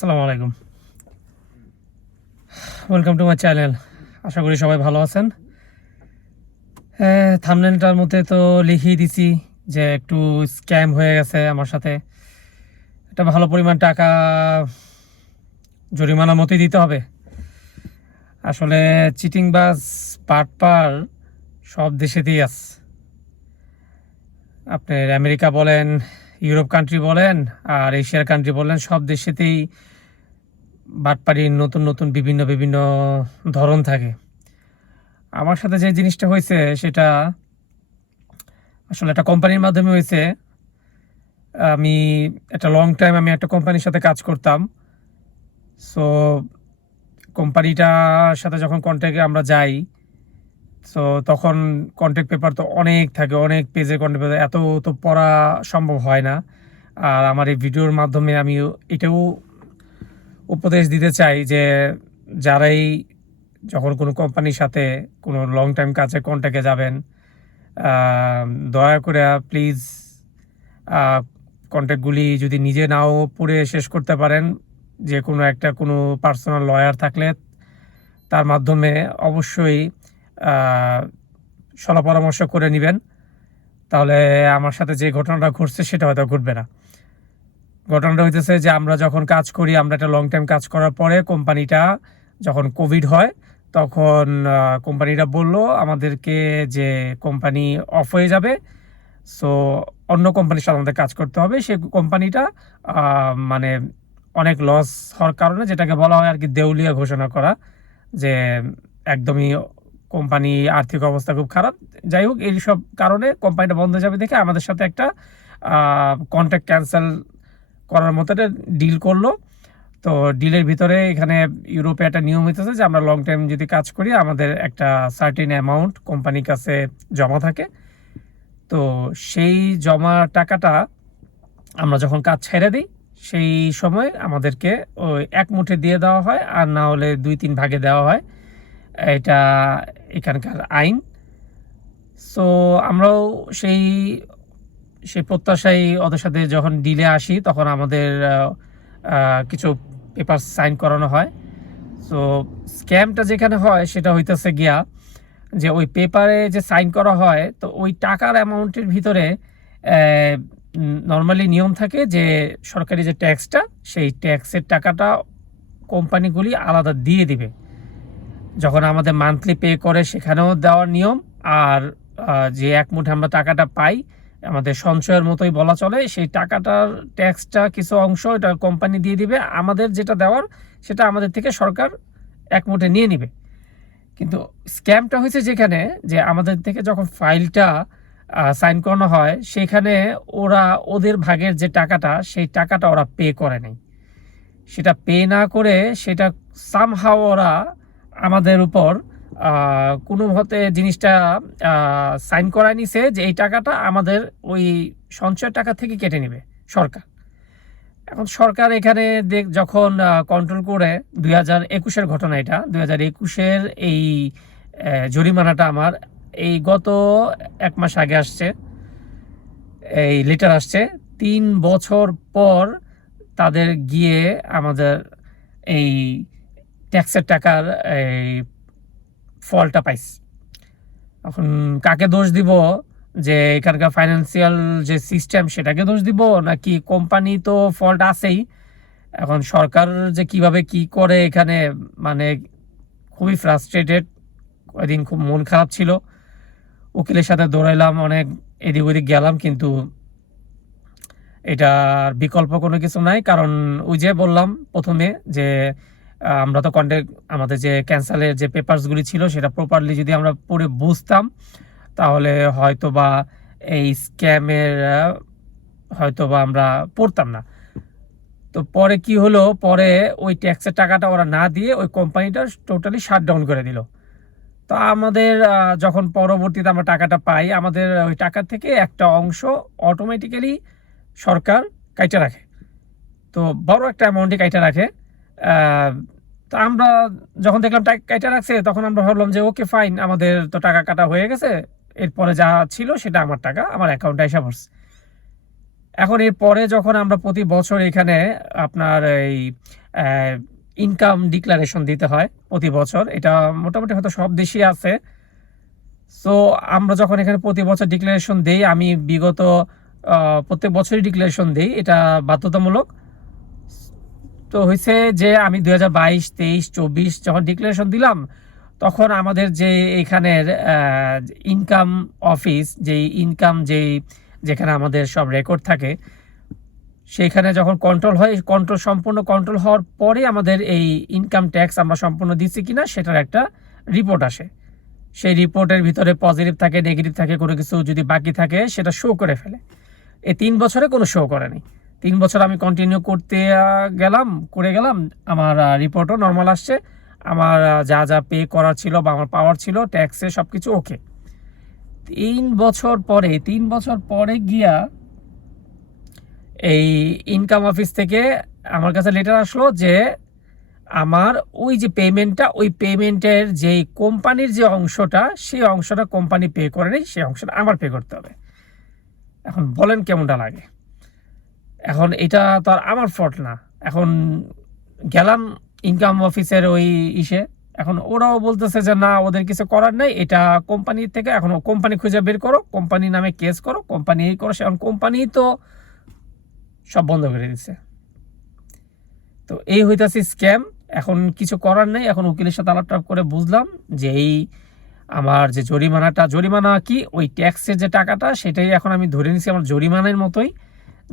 আসসালামু আলাইকুম। Welcome to my channel. আশা করি সবাই ভালো আছেন। থাম্বনেলটার মধ্যে তো লিখিয়ে দিছি যে একটু স্ক্যাম হয়ে গেছে আমার সাথে। একটা ভালো পরিমাণ টাকা জরিমানার মতোই দিতে হবে। আসলে চিটিংবাজ বাটপার সব দেশেতেই আছে। আপনার আমেরিকা বলেন, ইউরোপ কান্ট্রি বলেন, আর এশিয়ার কান্ট্রি বলেন, সব দেশেতেই বাটপাড়ির নতুন নতুন বিভিন্ন বিভিন্ন ধরন থাকে। আমার সাথে যে জিনিসটা হয়েছে সেটা আসলে একটা কোম্পানির মাধ্যমে হয়েছে। আমি একটা লং টাইম আমি একটা কোম্পানির সাথে কাজ করতাম। সো কোম্পানিটার সাথে যখন কন্ট্যাক্টে আমরা যাই, সো তখন কন্ট্যাক্ট পেপার তো অনেক থাকে, অনেক পেজের কন্ট্যাক্ট পেপার, এত তো পড়া সম্ভব হয় না। আর আমার এই ভিডিওর মাধ্যমে আমি এটাও উপদেশ দিতে চাই যে যারাই যখন কোনো কোম্পানির সাথে কোনো লং টাইম কাজে কন্ট্যাক্টে যাবেন, দয়া করে প্লিজ কন্ট্যাক্টগুলি যদি নিজে নাও পড়ে শেষ করতে পারেন, যে কোনো পার্সোনাল লয়ার থাকলে তার মাধ্যমে অবশ্যই সলা পরামর্শ করে নেবেন। তাহলে আমার সাথে যে ঘটনাটা ঘটছে সেটা হয়তো ঘটবে না। ঘটনাটা হইতেছে যে আমরা যখন কাজ করি, আমরা একটা লং টাইম কাজ করার পরে কোম্পানিটা যখন কোভিড হয়, তখন কোম্পানিটা বলল আমাদেরকে যে কোম্পানি অফ হয়ে যাবে, সো অন্য কোম্পানির সাথে আমাদের কাজ করতে হবে। সেই কোম্পানিটা মানে অনেক লস হওয়ার কারণে, যেটাকে বলা হয় আর কি দেউলিয়া ঘোষণা করা, যে একদমই কোম্পানি আর্থিক অবস্থা খুব খারাপ। যাই হোক, এই সব কারণে কোম্পানিটা বন্ধ হয়ে যাবে দেখে আমাদের সাথে একটা কন্ট্রাক্ট ক্যান্সেল করার মতো একটা ডিল করলো। তো ডিলের ভিতরে এখানে ইউরোপে একটা নিয়ম হইতেছে যে আমরা লং টাইম যদি কাজ করি, আমাদের একটা সার্টেন অ্যামাউন্ট কোম্পানির কাছে জমা থাকে। তো সেই জমা টাকাটা আমরা যখন কাজ ছেড়ে দিই, সেই সময় আমাদেরকে ওই এক মুঠে দিয়ে দেওয়া হয়, আর না হলে 2-3 ভাগে দেওয়া হয়। এটা এখানকার আইন। সো আমরাও সেই সেই প্রত্যাশায় ওদের সাথে যখন ডিলে আসি, তখন আমাদের কিছু পেপার সাইন করানো হয়। সো স্ক্যামটা যেখানে হয় সেটা হইতেছে গিয়া যে ওই পেপারে যে সাইন করা হয়, তো ওই টাকার অ্যামাউন্টের ভিতরে নর্মালি নিয়ম থাকে যে সরকারি যে ট্যাক্সটা, সেই ট্যাক্সের টাকাটা কোম্পানিগুলি আলাদা দিয়ে দিবে। যখন আমাদের মান্থলি পে করে সেখানেও দেওয়ার নিয়ম। আর যে এক মুঠে আমরা টাকাটা পাই, আমাদের সঞ্চয়ের মতোই বলা চলে, সেই টাকাটার ট্যাক্সটা কিছু অংশ এটা কোম্পানি দিয়ে দিবে। আমাদের যেটা দেওয়ার সেটা আমাদের থেকে সরকার এক মুঠে নিয়ে নিবে। কিন্তু স্ক্যামটা হয়েছে যেখানে, যে আমাদের থেকে যখন ফাইলটা সাইন করানো হয়, সেখানে ওরা ওদের ভাগের যে টাকাটা, সেই টাকাটা ওরা পে করে নাই। সেটা পে না করে সেটা সামহাও ওরা আমাদের উপর কোনো মতে জিনিসটা সাইন করায় নিছে যে এই টাকাটা আমাদের ওই সঞ্চয়ের টাকা থেকে কেটে নেবে সরকার। এখন সরকার এখানে যখন কন্ট্রোল করে, 2021-এর ঘটনা এটা, 2021-এর এই জরিমানাটা আমার এই গত 1 মাস আগে আসছে, এই লেটার আসছে। 3 বছর পর তাদের গিয়ে আমাদের এই ট্যাক্সের টাকার এই ফলটা পাইছে। এখন কাকে দোষ দিব, যে এখানকার ফাইন্যান্সিয়াল যে সিস্টেম সেটাকে দোষ দিব, নাকি কোম্পানি তো ফল্ট আছেই। এখন সরকার যে কিভাবে কি করে এখানে, মানে খুবই ফ্রাস্ট্রেটেড। কয়েকদিন খুব মন খারাপ ছিল, উকিলের সাথে দৌড়াইলাম, অনেক এদিক ওদিক গেলাম, কিন্তু এটার বিকল্প কোনো কিছু নাই। কারণ ওই যে বললাম প্রথমে যে আমরা তো আমাদের যে ক্যান্সেলের যে পেপারসগুলি ছিল সেটা প্রপারলি যদি আমরা পড়ে বুঝতাম, তাহলে হয়তো বা এই স্ক্যামের হয়তো বা আমরা পড়তাম না। তো পরে কি হলো, পরে ওই ট্যাক্সের টাকাটা ওরা না দিয়ে ওই কোম্পানিটা টোটালি শাটডাউন করে দিল। তো আমাদের যখন পরবর্তীতে আমরা টাকাটা পাই, আমাদের ওই টাকার থেকে একটা অংশ অটোমেটিক্যালি সরকার কাইটা রাখে। তো বড় একটা অ্যামাউন্টই কাইটা রাখে। তো আমরা যখন দেখলাম টাকা কাইটা রাখছে, তখন আমরা ভাবলাম যে ওকে ফাইন, আমাদের তো টাকা কাটা হয়ে গেছে, এরপরে যা ছিল সেটা আমার টাকা আমার অ্যাকাউন্টে এসে পড়ছে। এখন এর পরে যখন আমরা প্রতি বছর এখানে আপনার এই ইনকাম ডিক্লারেশন দিতে হয় প্রতি বছর, এটা মোটামুটি হয়তো সব দেশই আছে। সো আমরা যখন এখানে প্রতি বছর ডিক্লারেশন দেই, আমি বিগত প্রত্যেক বছরই ডিক্লারেশন দেই, এটা বাধ্যতামূলক। তো হয়েছে যে আমি 2022, 23, 24 যখন ডিক্লারেশন দিলাম, তখন আমাদের যে এখানের ইনকাম অফিস, যেখানে আমাদের সব রেকর্ড থাকে, সেইখানে যখন কন্ট্রোল হয়, সম্পূর্ণ কন্ট্রোল হওয়ার পরে আমাদের এই ইনকাম ট্যাক্স আমরা সম্পূর্ণ দিচ্ছি কিনা সেটার একটা রিপোর্ট আসে। সেই রিপোর্টের ভিতরে পজিটিভ থাকে, নেগেটিভ থাকে, কোনো কিছু যদি বাকি থাকে সেটা শো করে ফেলে। এই 3 বছরে কোনো শো করেনি। 3 বছর আমি কন্টিনিউ করে গেলাম, আমার রিপোর্টও নর্মাল আসছে, আমার যা যা পে করার ছিল বা আমার পাওয়ার ছিল ট্যাক্সে সব কিছু ওকে। 3 বছর পরে গিয়া এই ইনকাম অফিস থেকে আমার কাছে লেটার আসলো যে আমার ওই যে পেমেন্টটা, ওই পেমেন্টের যেই কোম্পানির যে অংশটা, সেই অংশটা কোম্পানি পে করেনি, সেই অংশটা আমার পে করতে হবে। এখন বলেন কেমনটা লাগে? এখন এটা তো আর আমার ফল্ট না। এখন গেলাম ইনকাম অফিসের ওই এখন ওরাও বলতেছে যে না, ওদের কিছু করার নাই, এটা কোম্পানি থেকে, এখন কোম্পানি খুঁজে বের করো, কোম্পানি নামে কেস করো, কোম্পানি এই করো। এখন কোম্পানি তো সব বন্ধ করে দিচ্ছে। তো এই হইতাছে স্ক্যাম। এখন কিছু করার নেই। এখন উকিলের সাথে আলাপ করে বুঝলাম যে এই আমার যে জরিমানা কি, ওই ট্যাক্সের যে টাকাটা, সেটাই এখন আমি ধরে নিছি আমার জরিমানার মতোই।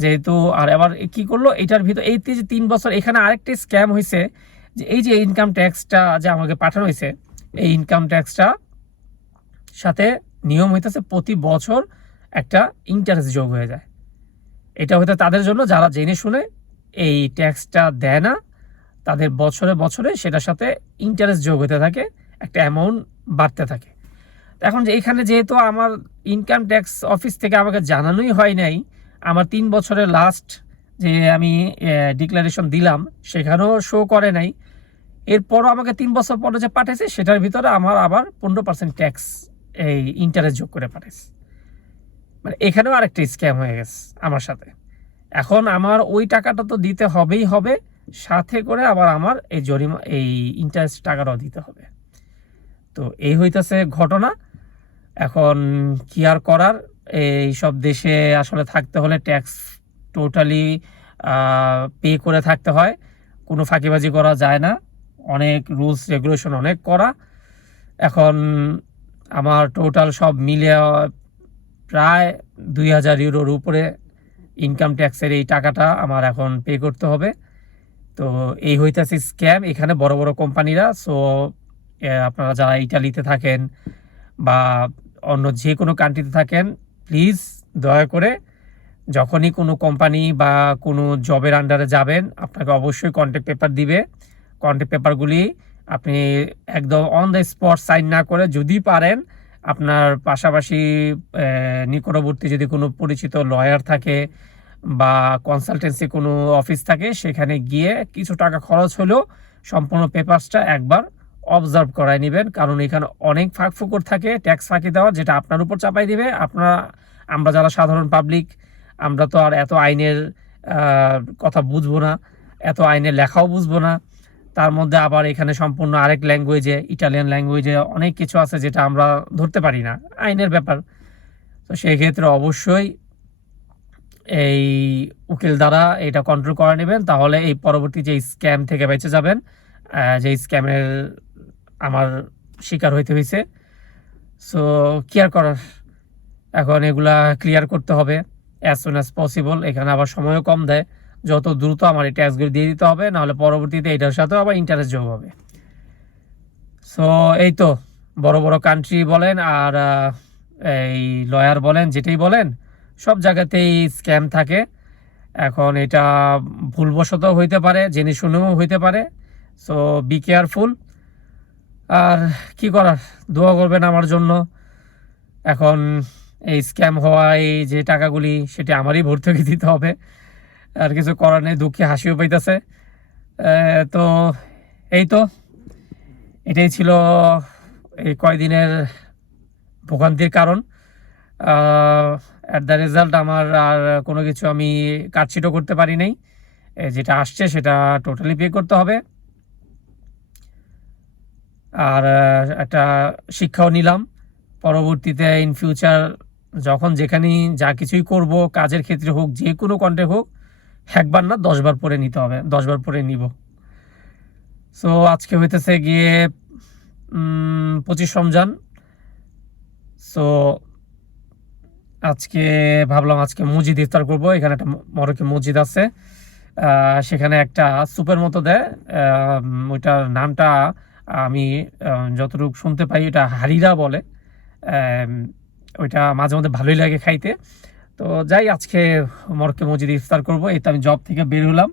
যেহেতু আর আবার কি করলো এটার ভিতর, এই যে 3 বছর এখানে আরেকটা স্ক্যাম হয়েছে, যে এই যে ইনকাম ট্যাক্সটা যে আমাকে পাঠানো হয়েছে, এই ইনকাম ট্যাক্সটা সাথে নিয়ম হইতেছে প্রতি বছর একটা ইন্টারেস্ট যোগ হয়ে যায়। এটা হয়তো তাদের জন্য যারা জেনে শুনে এই ট্যাক্সটা দেয় না, তাদের বছরে বছরে সেটার সাথে ইন্টারেস্ট যোগ হতে থাকে, একটা অ্যামাউন্ট বাড়তে থাকে। এখন যে এখানে যেহেতু আমার ইনকাম ট্যাক্স অফিস থেকে আমাকে জানানোই হয় নাই, আমার 3 বছরের লাস্ট যে আমি ডিক্লারেশন দিলাম সেখানেও শো করে নাই, এরপরও আমাকে 3 বছর পরে যে পাঠিয়েছে সেটার ভিতরে আমার আবার 15% ট্যাক্স এই ইন্টারেস্ট যোগ করে পাঠিয়েছে। মানে এখানেও আরেকটা স্ক্যাম হয়ে গেছে আমার সাথে। এখন আমার ওই টাকাটা তো দিতে হবেই হবে, সাথে করে আবার আমার এই ইন্টারেস্ট টাকাটাও দিতে হবে। তো এই হইতেছে ঘটনা। এখন কি আর করার, এই সব দেশে আসলে থাকতে হলে ট্যাক্স টোটালি পে করে থাকতে হয়, কোনো ফাঁকিবাজি করা যায় না, অনেক রুলস রেগুলেশন অনেক করা। এখন আমার টোটাল সব মিলে প্রায় 2000 ইউরোর উপরে ইনকাম ট্যাক্সের এই টাকাটা আমার এখন পে করতে হবে। তো এই হইতেছে স্ক্যাম এখানে বড় বড় কোম্পানিরা। সো আপনারা যারা ইটালিতে থাকেন বা অন্য যে কোনো কান্ট্রিতে থাকেন, প্লিজ দয়া করে যখনই কোনো কোম্পানি বা কোনো জবের আন্ডারে যাবেন, আপনাকে অবশ্যই কন্ট্যাক্ট পেপার দিবে। কন্ট্যাক্ট পেপারগুলি আপনি একদম অন দ্য স্পট সাইন না করে, যদি পারেন আপনার পাশাপাশি নিকটবর্তী যদি কোনো পরিচিত লয়ার থাকে বা কনসালটেন্সি কোনো অফিস থাকে, সেখানে গিয়ে কিছু টাকা খরচ হলেও সম্পূর্ণ পেপারসটা একবার অবজার্ভ করায় নেবেন। কারণ এখানে অনেক ফাঁকফোকর থাকে ট্যাক্স ফাঁকি দেওয়ার, যেটা আপনার উপর চাপাই দিবে। আমরা যারা সাধারণ পাবলিক, আমরা তো আর এত আইনের কথা বুঝবো না, এত আইনের লেখাও বুঝবো না। তার মধ্যে আবার এখানে সম্পূর্ণ আরেক ল্যাঙ্গুয়েজে, ইটালিয়ান ল্যাঙ্গুয়েজে অনেক কিছু আছে যেটা আমরা ধরতে পারি না, আইনের ব্যাপার। তো সেই ক্ষেত্রে অবশ্যই এই উকিল দ্বারা এটা কন্ট্রোল করে নেবেন, তাহলে এই পরবর্তী যে স্ক্যাম থেকে বেঁচে যাবেন, যে স্ক্যামের আমার শিকার হইতে হয়েছে। সো কি আর করার, এখন এগুলা ক্লিয়ার করতে হবে অ্যাজ সুন অ্যাজ পসিবল। এখানে আবার সময়ও কম দেয়, যত দ্রুত আমার এই ট্যাক্সগুলো দিয়ে দিতে হবে, নাহলে পরবর্তীতে এটার সাথেও আবার ইন্টারেস্ট যোগ হবে। সো এই তো, বড় বড় কান্ট্রি বলেন আর এই লয়ার বলেন, যেটাই বলেন, সব জায়গাতেই স্ক্যাম থাকে। এখন এটা ভুলবশত হইতে পারে, জেনে শুনেও হইতে পারে। So be careful. আর কি করার, দোয়া করবেন আমার জন্য। এখন এই স্ক্যাম হওয়া এই যে টাকাগুলি, সেটা আমারই ভর্তুকি দিতে হবে, আর কিছু করার নেই। দুঃখে হাসিও পাইতেছে। তো এই তো, এটাই ছিল এই কয়দিনের ভোগান্তির কারণ। অ্যাট দ্য রেজাল্ট আমার আর কোনো কিছু আমি কাটছিটও করতে পারি নাই, যেটা আসছে সেটা টোটালি পে করতে হবে। আর একটা শিক্ষাও নিলাম, পরবর্তীতে ইন ফিউচার যখন যেখানেই যা কিছুই করব, কাজের ক্ষেত্রে হোক, যে কোনো কন্ট্যাক্ট হোক, একবার না 10বার পরে নিতে হবে, 10বার পরে নিব। সো আজকে হইতেছে গিয়ে 25 রমজান। সো আজকে ভাবলাম আজকে মসজিদ ইফতার করব। এখানে একটা মরক্কি মসজিদ আছে, সেখানে একটা সুপের মতো দেয়, ওইটার নামটা আমি যতটুকু শুনতে পাই ওটা হারিরা বলে। ওইটা মাঝে মধ্যে ভালোই লাগে খাইতে। তো যাই, আজকে মরক্কি মসজিদে ইফতার করব। এই তো আমি জব থেকে বের হলাম,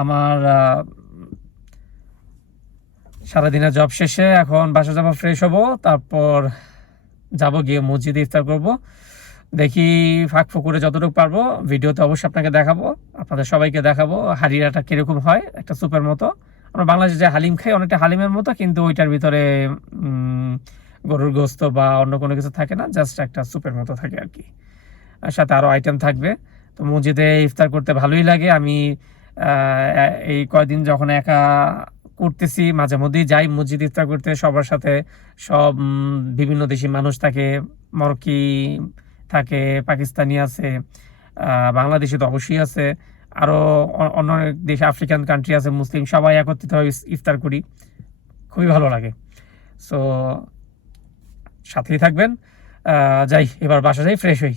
আমার সারাদিনের জব শেষে এখন বাসা যাব, ফ্রেশ হব, তারপর যাব গিয়ে মসজিদে ইফতার করব। দেখি ফাঁক করে যতটুকু পারবো ভিডিওতে অবশ্যই আপনাকে দেখাবো, আপনাদের সবাইকে দেখাবো হারিরাটা কীরকম হয়। একটা সুপের মতো, আমরা বাংলাদেশে যে হালিম খাই অনেকটা হালিমের মতো, কিন্তু ওইটার ভিতরে গরুর গোস্ত বা অন্য কোনো কিছু থাকে না, জাস্ট একটা সুপের মতো থাকে আর কি, আর সাথে আরও আইটেম থাকবে। তো মসজিদে ইফতার করতে ভালোই লাগে। আমি এই কয়দিন যখন একা করতেছি, মাঝে মধ্যেই যাই মসজিদ ইফতার করতে সবার সাথে। সব বিভিন্ন দেশি মানুষ থাকে, মরক্কি থাকে, পাকিস্তানি আছে, বাংলাদেশি তো অবশ্যই আছে, আরও অন্য অনেক দেশে আফ্রিকান কান্ট্রি আছে, মুসলিম, সবাই একত্রিত হয়ে ইফতার করি, খুবই ভালো লাগে। সো সাথেই থাকবেন। যাই, এবার বাসা যাই, ফ্রেশ হই।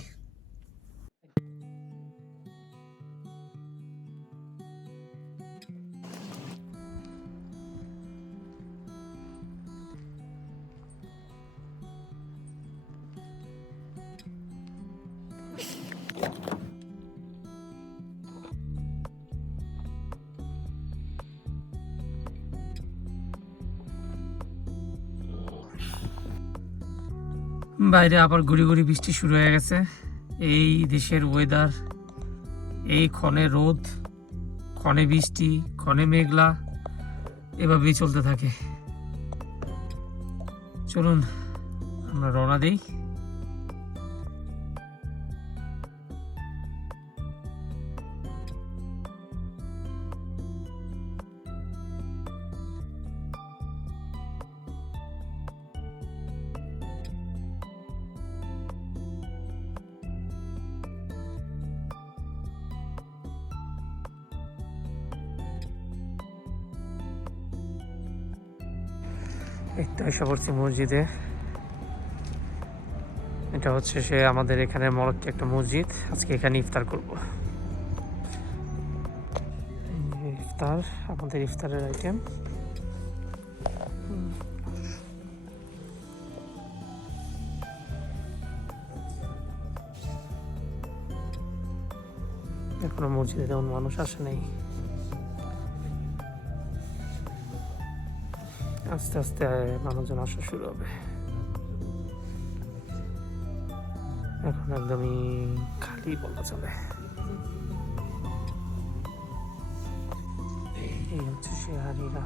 বাইরে আবার গুড়ি গুড়ি বৃষ্টি শুরু হয়ে গেছে। এই দেশের ওয়েদার, এই ক্ষণে রোদ, ক্ষণে বৃষ্টি, ক্ষণে মেঘলা, এভাবেই চলতে থাকে। চলুন আমরা রওনা দিই। এই তো এসে পড়ছি মসজিদে। এটা হচ্ছে সে আমাদের এখানে মরক্কি একটা মসজিদ। আজকে এখানে ইফতার করব। ইফতার, আমাদের ইফতারের আইটেম এখনো মসজিদে তেমন মানুষ আসে নাই, আস্তে আস্তে মানুষজন আসা শুরু হবে। এখন একদমই খালি বলা চলে। এই হচ্ছে সে হারিরা।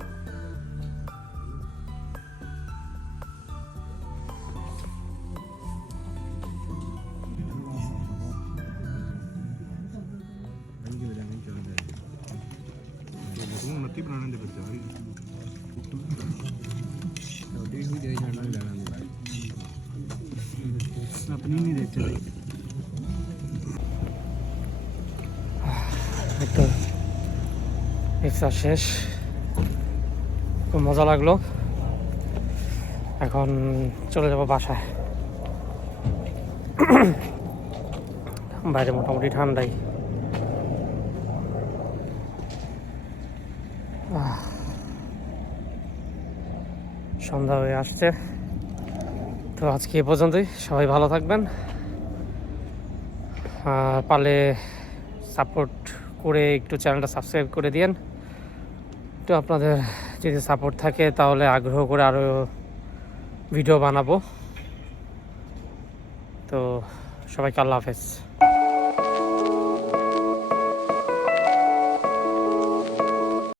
ইফতার শেষ, খুব মজা লাগলো। এখন চলে যাব বাসায়। বাইরে মোটামুটি ঠান্ডাই। সন্ধ্যা হয়ে আসছে। তো আজকে এ পর্যন্তই, সবাই ভালো থাকবেন। পারলে সাপোর্ট করে একটু চ্যানেলটা সাবস্ক্রাইব করে দিয়েন। তো আপনাদের যদি সাপোর্ট থাকে তাহলে আগ্রহ করে আরও ভিডিও বানাবো। তো সবাইকে আল্লাহ হাফেজ।